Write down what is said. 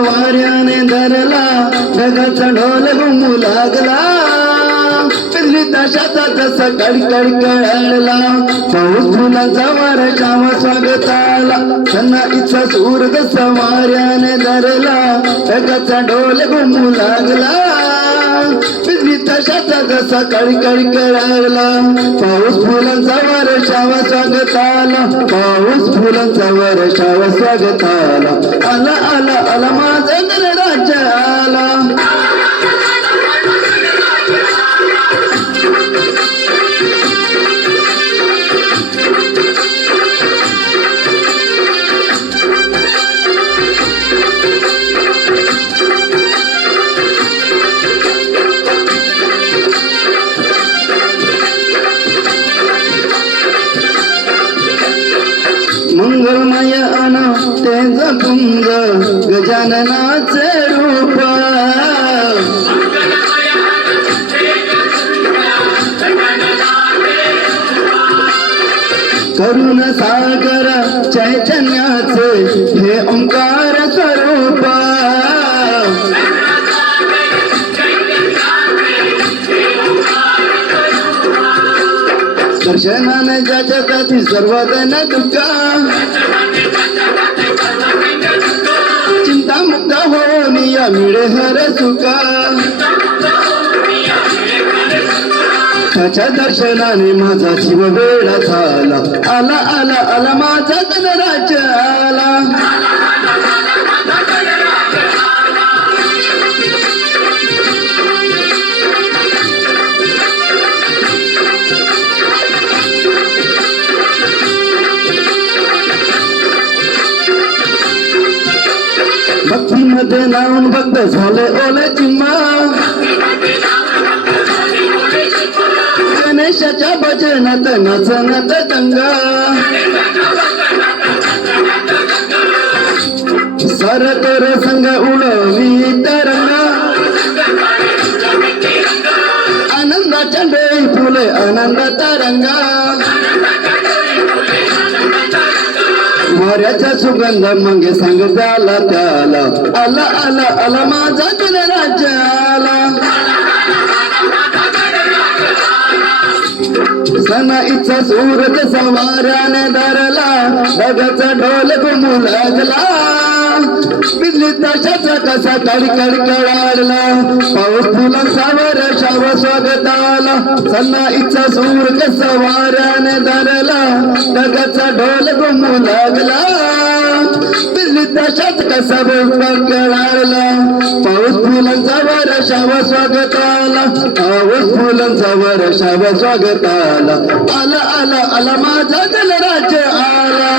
सवाऱ्याने धरला ढगाचा ढोल घुमू लागला पिजली ताशाचा जसा कडकडकळला पाऊस फुलांचा वर्षावा स्वागताला सन्नाईचा सूर जसा वाऱ्याने धरला ढगाचा ढोल घुमू लागला पिजली ताशाचा जसा कडकडकळला पाऊस फुलांचा वर्षावा स्वागताला पाऊस फुलांचा वर्षावा स्वागताला आला आला आला माझा गणराज्य आला मंगलमय अन तेज पुंज गजाननाचे रूप करुण सागर चैतन्याचे हे ओंकार स्वरूप दर्शनाने जगतातील सर्वजण दुःखा चिंता मुक्त होऊन या मिळे हर सुखा त्याच्या दर्शनाने माझा जीव वेळा झाला आला आला आला माझा गणराज्य आला भक्तीमध्ये नावून भक्त झाले ओले चिम्मा गणेशाच्या भजनात नाचनात दंगा सरतोर संग उडवी तरंगा आनंदाच्या डोई फुले आनंदात रंगा वाऱ्याचा सुगंध मग सांग झाला त्याला आला आला आला माझा गणराज्य आला सनाईचा सूर जसा वाऱ्याने धरला ढगाचा ढोल घुमू लागला बिजली ताशाचा कसा कडकडकळाला पाऊस फुलांचा वर्षावा स्वागताला सनाईचा सूर कसा वाऱ्याने धरला ढगाचा ढोल घुमू लागला बिजली ताशाचा कसा कडकडकळाला पाऊस फुलांचा वर्षावा स्वागताला पाऊस फुलांचा वर्षावा स्वागताला आला आला आला माझा गणराज्य आला